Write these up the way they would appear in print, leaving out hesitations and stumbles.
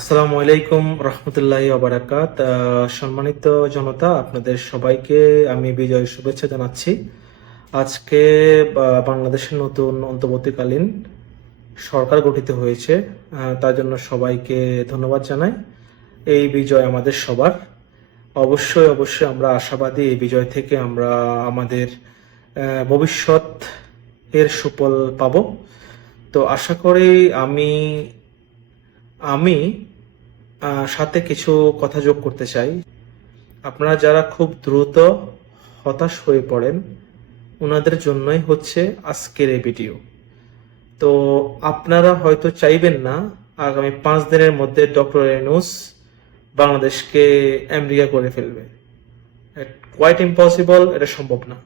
আসসালামু আলাইকুম রহমতুল্লাহি ওবারাকাত। সম্মানিত জনতা, আপনাদের সবাইকে আমি বিজয় শুভেচ্ছা জানাচ্ছি। আজকে বাংলাদেশের নতুন অন্তর্বর্তীকালীন সরকার গঠিত হয়েছে। তার জন্য সবাইকে ধন্যবাদ জানাই। এই বিজয় আমাদের সবার। অবশ্যই অবশ্যই আমরা আশাবাদী এই বিজয় থেকে আমরা আমাদের ভবিষ্যৎ এর সুফল পাব। তো আশা করি আমি আমি সাথে কিছু কথা যোগ করতে চাই। আপনারা যারা খুব দ্রুত হতাশ হয়ে পড়েন, ওনাদের জন্যই হচ্ছে আজকের এই ভিডিও। তো আপনারা হয়তো চাইবেন না আগামী 5 দিনের মধ্যে ডক্টর ইউনূস বাংলাদেশকে আমেরিকা করে ফেলবে। কোয়াইট ইম্পসিবল, এটা সম্ভব না।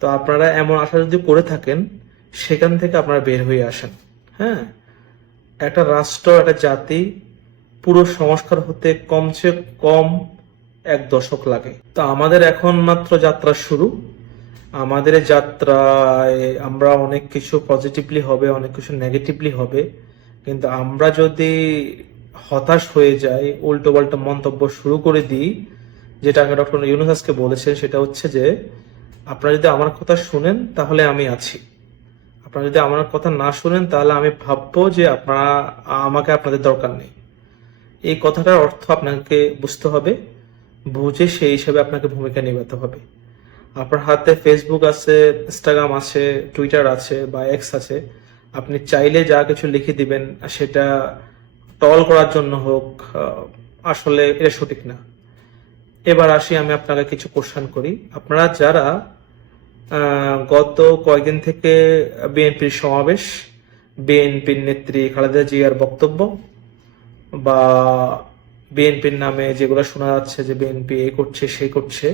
তো আপনারা এমন আশা যদি করে থাকেন, সেখান থেকে আপনারা বের হয়ে আসেন। হ্যাঁ, একটা রাষ্ট্র, একটা জাতি পুরো সংস্কার হতে কমসে কম 1 দশক লাগে। তো আমাদের এখন মাত্র যাত্রা শুরু। আমাদের এই যাত্রায় আমরা অনেক কিছু পজিটিভলি হবে, অনেক কিছু নেগেটিভলি হবে। কিন্তু আমরা যদি হতাশ হয়ে যাই, উল্টো পাল্টা মন্তব্য শুরু করে দিই, যেটা ডক্টর ইউনূস আজকে বলেছেন, সেটা হচ্ছে যে আপনারা যদি আমার কথা শুনেন তাহলে আমি আছি, আপনারা যদি আমার কথা না শুনেন তাহলে আমি ভাববো যে আমাকে আপনাদের দরকার নেই। এই কথাটার অর্থ আপনাকে বুঝতে হবে, বুঝে সেই হিসেবে আপনাকে ভূমিকা নিভাতে হবে। আপনার হাতে ফেসবুক আছে, ইনস্টাগ্রাম আছে, টুইটার আছে বা এক্স আছে। আপনি চাইলে যা কিছু লিখে দিবেন, সেটা টল করার জন্য হোক, আসলে এটা সঠিক না। এবার আসি, আমি আপনাকে কিছু কোশ্চেন করি। আপনারা যারা গত কয়েকদিন থেকে বিএনপির সমাবেশ, বিএনপির নেত্রী খালেদা জিয়ার বক্তব্য বা বিএনপির নামে যেগুলো শোনা যাচ্ছে যে বিএনপি এই করছে সেই করছে,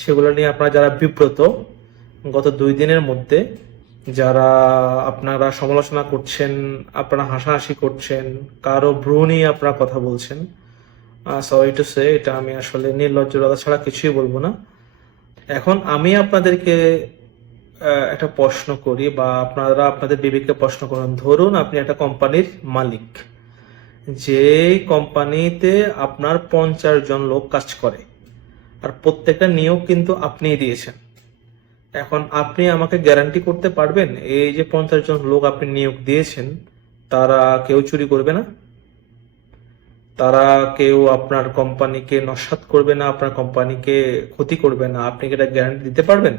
সেগুলো নিয়ে আপনারা যারা বিব্রত, গত 2 দিনের মধ্যে যারা আপনারা সমালোচনা করছেন, আপনারা হাসাহাসি করছেন, কারো ভ্রু নিয়ে আপনারা কথা বলছেন, সরি টু সে, এটা আমি আসলে নির্লজ্জতা ছাড়া কিছুই বলবো না। এখন আমি আপনাদেরকে একটা প্রশ্ন করি, বা আপনারা আপনাদের বিবেককে প্রশ্ন করুন। ধরুন আপনি একটা কোম্পানির মালিক, যে কোম্পানিতে আপনার 50 জন লোক কাজ করে, আর প্রত্যেকটা নিয়োগ কিন্তু আপনিই দিয়েছেন। এখন আপনি আমাকে গ্যারান্টি করতে পারবেন এই যে 50 জন লোক আপনি নিয়োগ দিয়েছেন, তারা কেউ চুরি করবে না? তারা কেউ আপনার কোম্পানিকে নস্যাৎ করবে না? আপনার কোম্পানিকে ক্ষতি করবে না? আপনি কি এটা গ্যারান্টি দিতে পারবেন?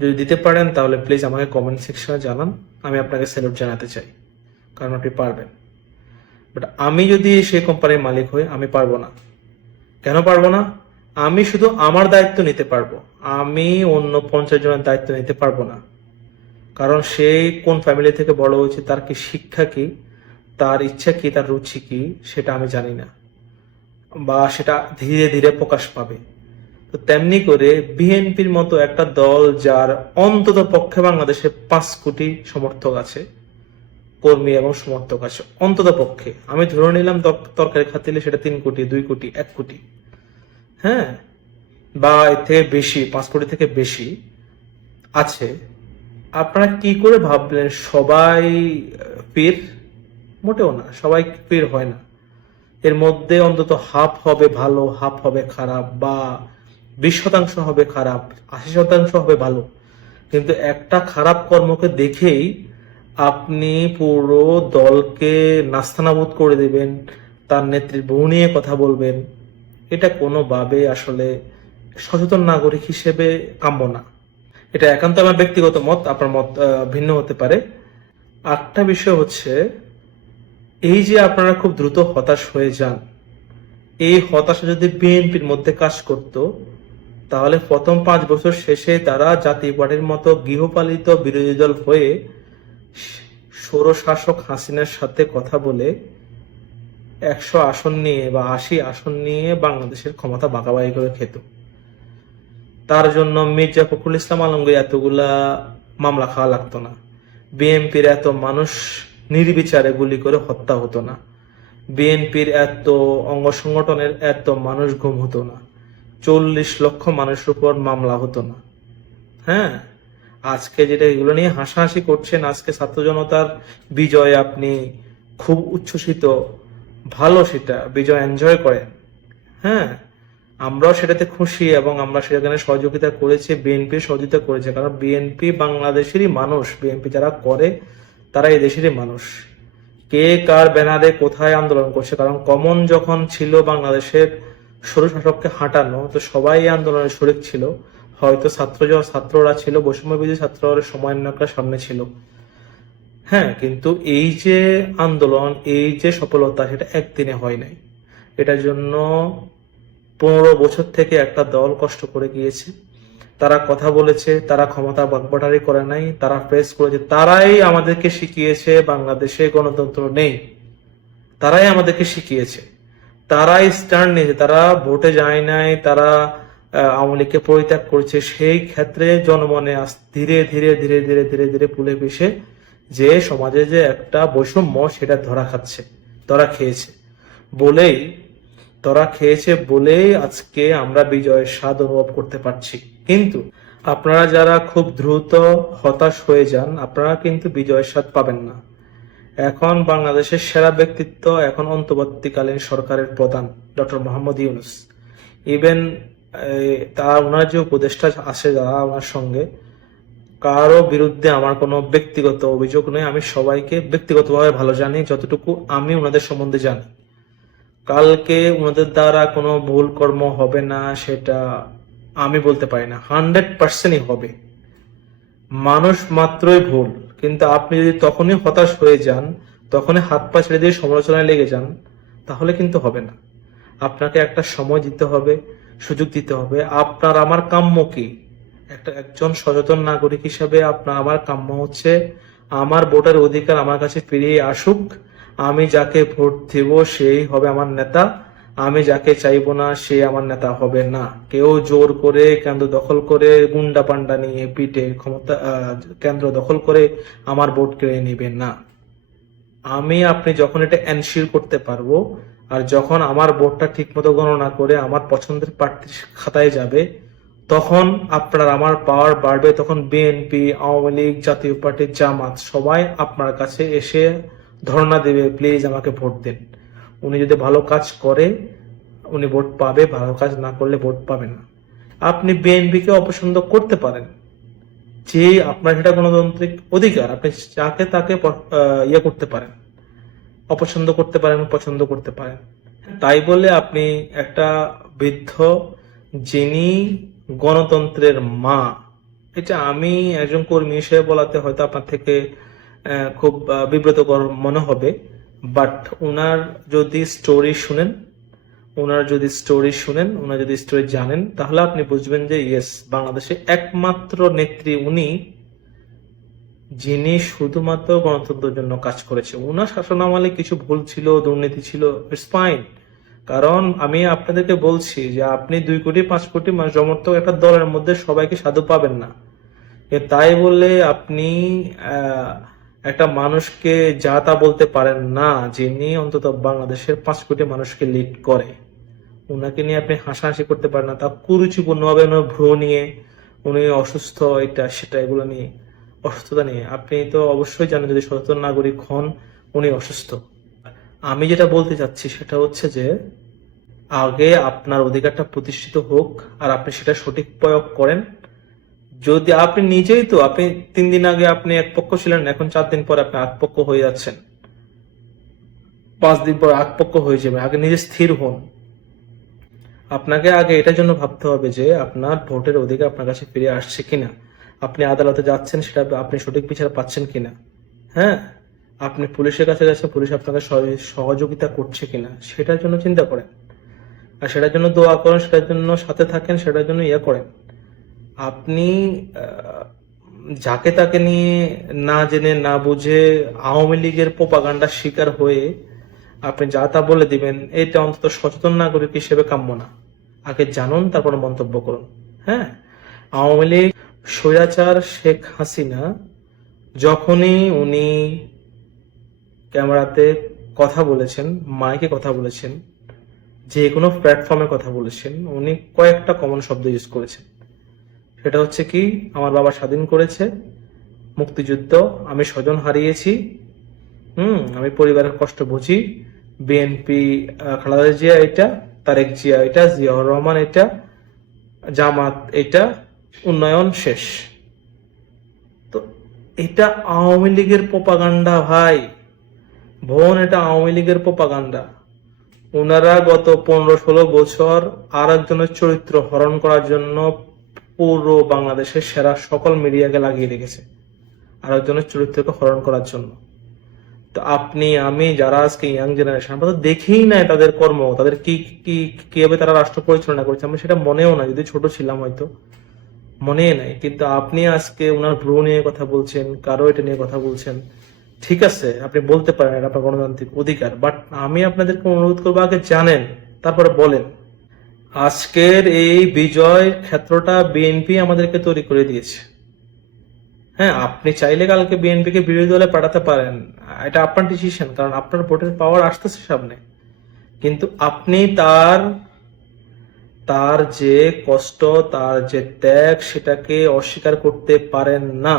যদি দিতে পারেন তাহলে প্লিজ আমাকে কমেন্ট সেকশনে জানান, আমি আপনাকে স্যালুট জানাতে চাই, কারণ আপনি পারবেন। বাট আমি যদি সেই কোম্পানির মালিক হই, আমি পারবো না। কেন পারবো না? আমি শুধু আমার দায়িত্ব নিতে পারবো, আমি অন্য 50 জনের দায়িত্ব নিতে পারবো না। কারণ সে কোন ফ্যামিলি থেকে বড় হয়েছে, তার কি শিক্ষা কি, তার ইচ্ছা কি, তার রুচি কি, সেটা আমি জানি না, বা সেটা ধীরে ধীরে প্রকাশ পাবে। তো তেমনি করে বিএনপির মতো একটা দল, যার অন্তত পক্ষে বাংলাদেশে 5 কোটি সমর্থক আছে, কর্মী এবং সমর্থক আছে অন্তত পক্ষে, আমি ধরে নিলাম তরকারি খাতিলে সেটা 3 কোটি, 2 কোটি, 1 কোটি, হ্যাঁ, বা এর থেকে বেশি, 5 কোটি থেকে বেশি আছে। আপনারা কি করে ভাবলেন সবাই পীর? মোটেও না, সবাই পীর হয় না। এর মধ্যে অন্তত হাফ হবে ভালো, হাফ হবে খারাপ, বা 20 শতাংশ হবে খারাপ, 80 শতাংশ হবে ভালো। কিন্তু একটা খারাপ কর্মকে দেখেই আপনি পুরো দলকে নাস্তানাবুদ করে দেবেন, তার নেত্রীর বউ নিয়ে কথা বলবেন, এটা কোনোভাবে আসলে সচেতন নাগরিক হিসেবে কাম্য না। এটা একান্ত আমার ব্যক্তিগত মত, আপনার মত ভিন্ন হতে পারে। আরেকটা বিষয় হচ্ছে, এই যে আপনারা খুব দ্রুত হতাশ হয়ে যান, এই হতাশা যদি বিএনপির মধ্যে কাজ করত, তাহলে প্রথম 5 বছর শেষে তারা জাতীয় পার্টির মতো গৃহপালিত বিরোধী দল হয়ে স্বৈরশাসক হাসিনার সাথে কথা বলে 100 আসন নিয়ে বা 80 আসন নিয়ে বাংলাদেশের ক্ষমতা বাঁকাবাকি করে খেত। তার জন্য মির্জা ফখরুল ইসলাম আলমগীর এতগুলা মামলা খাওয়া লাগতো না, বিএনপির এত মানুষ নির্বিচারে গুলি করে হত্যা হতো না, বিএনপির এত অঙ্গ সংগঠনের এত মানুষ গুম হতো না, 40 লক্ষ মানুষের উপর মামলা হতো না। হ্যাঁ, আজকে যেটা এগুলো নিয়ে হাসাহাসি করছেন, আজকে ছাত্র জনতার বিজয়ে আপনি খুব উচ্ছ্বসিত, ভালো, সেটা বিজয় এনজয় করেন। হ্যাঁ, আমরাও সেটাতে খুশি এবং আমরা সেখানে সহযোগিতা করেছি, বিএনপি সহযোগিতা করেছে, কারণ বিএনপি বাংলাদেশেরই মানুষ, বিএনপি যারা করে তারা এই দেশেরই মানুষ। কে কার ব্যানারে কোথায় আন্দোলন করছে, কারণ কমন যখন ছিল বাংলাদেশের সরু শাসককে হাঁটানো, তো সবাই এই আন্দোলনে শরিক ছিল। হয়তো ছাত্ররা ছিল, বৈষম্য বিরোধী ছাত্ররা সমন্বয়করা সামনে ছিল। হ্যাঁ, কিন্তু এই যে আন্দোলন, এই যে সফলতা, সেটা একদিনে হয় নাই। এটার জন্য 15 বছর থেকে একটা দল কষ্ট করে গিয়েছে। তারা কথা বলেছে, তারা ক্ষমতা বাগবাটারি করে নাই, তারা প্রেস করেছে, তারাই আমাদেরকে শিখিয়েছে বাংলাদেশে গণতন্ত্র নেই। তারাই আমাদেরকে শিখিয়েছে, তারাই স্ট্যান্ড নিয়েছে, তারা ভোটে যায় নাই, তারা আওয়ামী লীগকে পরিত্যাগ করেছে। সেই ক্ষেত্রে জনমনে ধীরে ধীরে ধীরে ধীরে ধীরে ধীরে পুলে পিষে যে সমাজে যে একটা বৈষম্য, সেটা ধরা খেয়েছে বলেই আজকে আমরা বিজয়ের স্বাদ অনুভব করতে পারছি। কিন্তু আপনারা যারা খুব দ্রুত হতাশ হয়ে যান, আপনারা কিন্তু বিজয়ের স্বাদ পাবেন না। এখন বাংলাদেশের সেরা ব্যক্তিত্ব, এখন অন্তর্বর্তীকালীন সরকারের প্রধান ডক্টর মোহাম্মদ ইউনূস। ইভেন ওনার যে উপদেষ্টা আছে যারা ওনার সঙ্গে, কারো বিরুদ্ধে আমার কোনো ব্যক্তিগত অভিযোগ নেই। আমি সবাইকে ব্যক্তিগতভাবে ভালো জানি, যতটুকু আমি ওনাদের সম্বন্ধে জানি। কালকে ওনাদের দ্বারা কোনো ভুল কর্ম হবে না সেটা আমি বলতে পারি না, 100%ই হবে। মানুষ মাত্রই ভুল, কিন্তু আপনি যদি তখনই হতাশ হয়ে যান, তখনই হাত পা ছেড়ে দিয়ে সমালোচনায় লেগে যান, তাহলে কিন্তু হবে না। আপনাকে একটা সময় দিতে হবে, সুযোগ দিতে হবে। আপনার আমার কাম্য কি? একজন সচেতন নাগরিক হিসাবে আপনার আমার কাম্য হচ্ছে আমার ভোটের অধিকার আমার কাছে ফিরিয়ে আসুক। আমি যাকে ভোট দেব সেই হবে আমার নেতা, আমি যাকে চাইবো না সে আমার নেতা হবে না। কেউ জোর করে কেন্দ্র দখল করে, গুন্ডা পান্ডা নিয়ে পিঠে ক্ষমতা কেন্দ্র দখল করে আমার ভোট কেড়ে নিবে না। আপনি যখন এটা এনশিওর করতে পারবো, আর যখন আমার ভোটটা ঠিকমতো গণনা করে আমার পছন্দের প্রার্থীর খাতায় যাবে, তখন আপনার আমার পাওয়ার বাড়বে। তখন বিএনপি, আওয়ামী লীগ, জাতীয় পার্টি, জামাত সবাই আপনার কাছে এসে ধর্ণা দেবে, প্লিজ আমাকে ভোট দেন। উনি যদি ভালো কাজ করে উনি ভোট পাবে, ভালো কাজ না করলে ভোট পাবে না। আপনি বিএনপিকে অপছন্দ করতে পারেন, যে আপনার সেটা গণতান্ত্রিক অধিকার, আপনি যাকে তাকে করতে পারেন, অপছন্দ করতে পারেন, পছন্দ করতে পারেন। তাই বলে আপনি একটা বৃদ্ধ যিনি গণতন্ত্রের মা, এটা আমি একজন কর্মী হিসেবে বলাতে হয়তো আপনার থেকে খুব বিব্রতকর মনে হবে, বাট ওনার যদি স্টোরি শুনেন, ওনার যদি স্টোরি জানেন, তাহলে আপনি বুঝবেন যে ইয়েস, বাংলাদেশে একমাত্র নেত্রী উনি যিনি শুধুমাত্র গণতন্ত্রের জন্য কাজ করেছে। ওনার শাসনামলে কিছু ভুল ছিল, দুর্নীতি ছিল, ইটস ফাইন। কারণ আমি আপনাদেরকে বলছি যে আপনি 2 কোটি 5 কোটি সমর্থক একটা দলের মধ্যে সবাইকে সাধু পাবেন না। তাই বলে আপনি একটা মানুষকে যা তা বলতে পারেন না, যিনি অন্তত বাংলাদেশের 5 কোটি মানুষকে লিড করে। উনাকে নিয়ে আপনি হাসাহাসি করতে পারেন না, তা কুরুচিপূর্ণভাবে ওনার ভ্রু নিয়ে, উনি অসুস্থ, এটা সেটা এগুলো নিয়ে, অসুস্থতা নিয়ে। আপনি তো অবশ্যই জানেন, যদি সচেতন নাগরিক হন, উনি অসুস্থ। আমি যেটা বলতে চাচ্ছি সেটা হচ্ছে যে আগে আপনার অধিকারটা প্রতিষ্ঠিত হোক, আর আপনি সেটা সঠিক প্রয়োগ করেন। যদি আপনি নিজেই তো, আপনি 3 দিন আগে আপনি এক পক্ষ ছিলেন, এখন 4 দিন পর আপনি এক পক্ষ হয়ে যাচ্ছেন, 5 দিন পর এক পক্ষ হয়ে যাবে। আগে নিজে স্থির হন। আপনাকে আগে এটার জন্য ভাবতে হবে যে আপনার ভোটের অধিকার আপনার কাছে ফিরে আসছে কিনা, আপনি আদালতে যাচ্ছেন, সেটা আপনি সঠিক বিচার পাচ্ছেন কিনা। হ্যাঁ, আপনি পুলিশের কাছে যাচ্ছেন, পুলিশ আপনাকে সহযোগিতা করছে কিনা, সেটার জন্য চিন্তা করেন, আর সেটার জন্য দোয়া করেন, সেটার জন্য সাথে থাকেন, সেটার জন্য করেন। আপনি যাকে তাকে নিয়ে না জেনে না বুঝে আওয়ামী লীগের প্রোপাগান্ডার শিকার হয়ে আপনি যা তা বলে দিবেন, এটা অন্তত সচেতন নাগরিক হিসেবে কাম্য না। আগে জানুন, তারপর মন্তব্য করুন। হ্যাঁ, আওয়ামী লীগ স্বৈরাচার শেখ হাসিনা যখনই উনি ক্যামেরাতে কথা বলেছেন, মাইকে কথা বলেছেন, যে কোনো প্ল্যাটফর্মে কথা বলেছেন, উনি কয়েকটা কমন শব্দ ইউজ করেছেন। সেটা হচ্ছে কি, আমার বাবা স্বাধীন করেছে, মুক্তিযুদ্ধ, আমি স্বজন হারিয়েছি, আমি পরিবারের কষ্ট বুঝি, বিএনপি খালেদা জিয়া এটা, তারেক জিয়া এটা, জিয়াউর রহমান এটা, জামাত এটা, উন্নয়ন শেষ। তো এটা আওয়ামী লীগের প্রোপাগান্ডা ভাই বোন, এটা আওয়ামী লীগের প্রোপাগান্ডা। ওনারা গত 15-16 বছর আর একজনের চরিত্র হরণ করার জন্য পুরো বাংলাদেশের সেরা সকল মিডিয়াকে লাগিয়ে রেখেছে আর একজনের চরিত্রকে হরণ করার জন্য। তো আপনি আমি যারা আজকে ইয়াং জেনারেশন, আমরা তো দেখেই নাই তাদের কর্ম, তাদের কি কি কিভাবে তারা রাষ্ট্র পরিচালনা করছে, আমরা সেটা মনেও নাই, যদি ছোট ছিলাম হয়তো মনে নাই। কিন্তু আপনি আজকে ওনার ভ্রু নিয়ে কথা বলছেন, কারো এটা নিয়ে কথা বলছেন, ঠিক আছে আপনি বলতে পারেন, এটা আপনার গণতান্ত্রিক অধিকার, বাট আমি আপনাদেরকে অনুরোধ করবো আগে জানেন তারপরে বলেন। আজকের এই বিজয় ক্ষেত্রটা বিএনপি আমাদেরকে তৈরি করে দিয়েছে। হ্যাঁ, আপনি চাইলে কালকে বিএনপি কে বিরোধী দলে পাঠাতে পারেন, এটা আপনার ডিসিশন, কারণ আপনার ভোটের পাওয়ার আসতেছে সামনে। কিন্তু আপনি তার তার যে কষ্ট, তার যে ত্যাগ, সেটাকে অস্বীকার করতে পারেন না,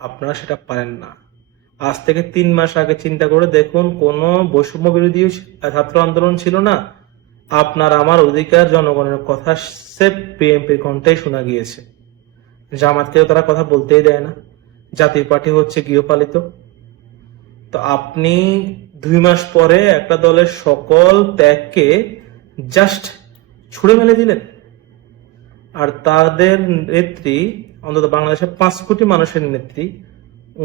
আপনারা সেটা পারেন না। আজ থেকে 3 মাস আগে চিন্তা করে দেখুন, কোন বৈষম্য বিরোধী ছাত্র আন্দোলন ছিল না, আপনার আমার অধিকার জনগণের কথা সেফ বিএনপির কণ্ঠেই শোনা গিয়েছে। জামাতকেও তারা কথা বলতেই দেয় না, জাতীয় পার্টি হচ্ছে গৃহপালিত। তো আপনি 2 মাস পরে একটা দলের সকল ত্যাগকে জাস্ট ছুড়ে মেলে দিলেন। আর তাদের নেত্রী, অন্তত বাংলাদেশের 5 কোটি মানুষের নেত্রী,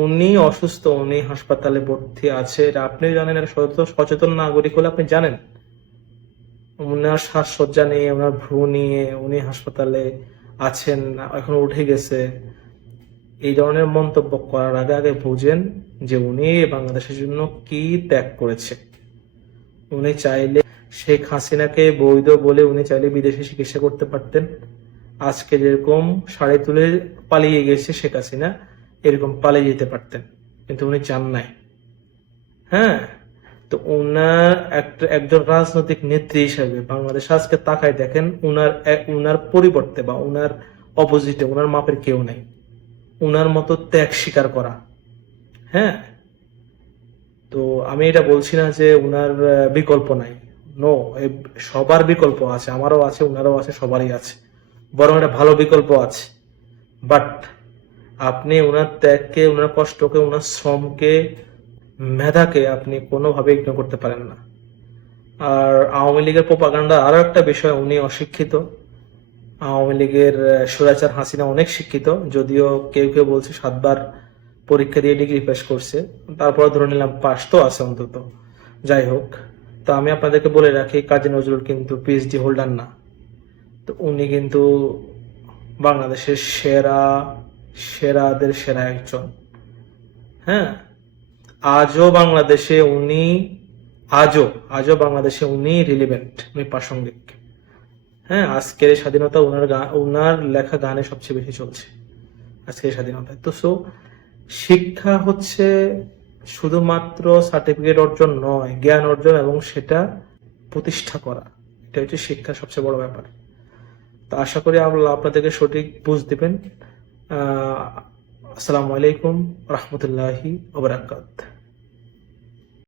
উনি অসুস্থ, উনি হাসপাতালে ভর্তি আছে, এটা আপনি জানেন, এটা সচেতন নাগরিক হলে আপনি জানেন। উনার শ্বাসসজ্জা নিয়ে, ওনার ভ্রু নিয়ে উনি হাসপাতালে আছেন, এখন উঠে গেছে। এই ধরনের মন্তব্য করার আগে আগে বুঝেন যে উনি বাংলাদেশের জন্য কি ত্যাগ করেছে। উনি চাইলে শেখ হাসিনাকে বৈধ বলে উনি চাইলে বিদেশে চিকিৎসা করতে পারতেন। আজকে যেরকম শাড়ি তুলে পালিয়ে গেছে শেখ হাসিনা, এরকম পালিয়ে যেতে পারতেন, কিন্তু উনি চান নাই। হ্যাঁ, তো উনার একজন রাজনৈতিক নেত্রী হিসেবে বাংলাদেশ আজকে তাকায় দেখেন, উনার পরিবর্তে বা উনার অপোজিটে উনার মাপের কেউ নাই উনার মতো ত্যাগ স্বীকার করা। হ্যাঁ, তো আমি এটা বলছি না যে উনার বিকল্প নাই, নো, সবার বিকল্প আছে, আমারও আছে, উনারও আছে, সবারই আছে, বরং একটা ভালো বিকল্প আছে। বাট আপনি উনার ত্যাগকে, উনার কষ্টকে, উনার শ্রমকে, মেধাকে আপনি কোনোভাবে ইগনোর করতে পারেন না। আর আওয়ামী লীগের প্রোপাগান্ডা আরো একটা বিষয়, উনি অশিক্ষিত। আওয়ামী লীগের স্বৈরাচার হাসিনা অনেক শিক্ষিত, যদিও কেউ কেউ বলছে 7বার পরীক্ষা দিয়ে ডিগ্রি পাস করছে, তারপর ধরে নিলাম পাস তো আছে অন্তত। যাই হোক, তো আমি আপনাদেরকে বলে রাখি, কাজী নজরুল কিন্তু পিএইচডি হোল্ডার না। তো উনি কিন্তু বাংলাদেশের সেরাদের সেরা একজন। হ্যাঁ, আজও বাংলাদেশে উনি আজও বাংলাদেশে উনি রিলিভেন্ট, উনি প্রাসঙ্গিক। হ্যাঁ, আজকের স্বাধীনতা উনার লেখা গানে সবচেয়ে বেশি চলছে আজকের স্বাধীনতায়। তো শিক্ষা হচ্ছে শুধুমাত্র সার্টিফিকেট অর্জন নয়, জ্ঞান অর্জন এবং সেটা প্রতিষ্ঠা করা, এটা হচ্ছে শিক্ষার সবচেয়ে বড় ব্যাপার। তো আশা করি আল্লাহ আপনাদেরকে সঠিক বুঝ দিবেন। আসসালামু আলাইকুম রহমতুল্লাহি ওয়া বারাকাতুহু।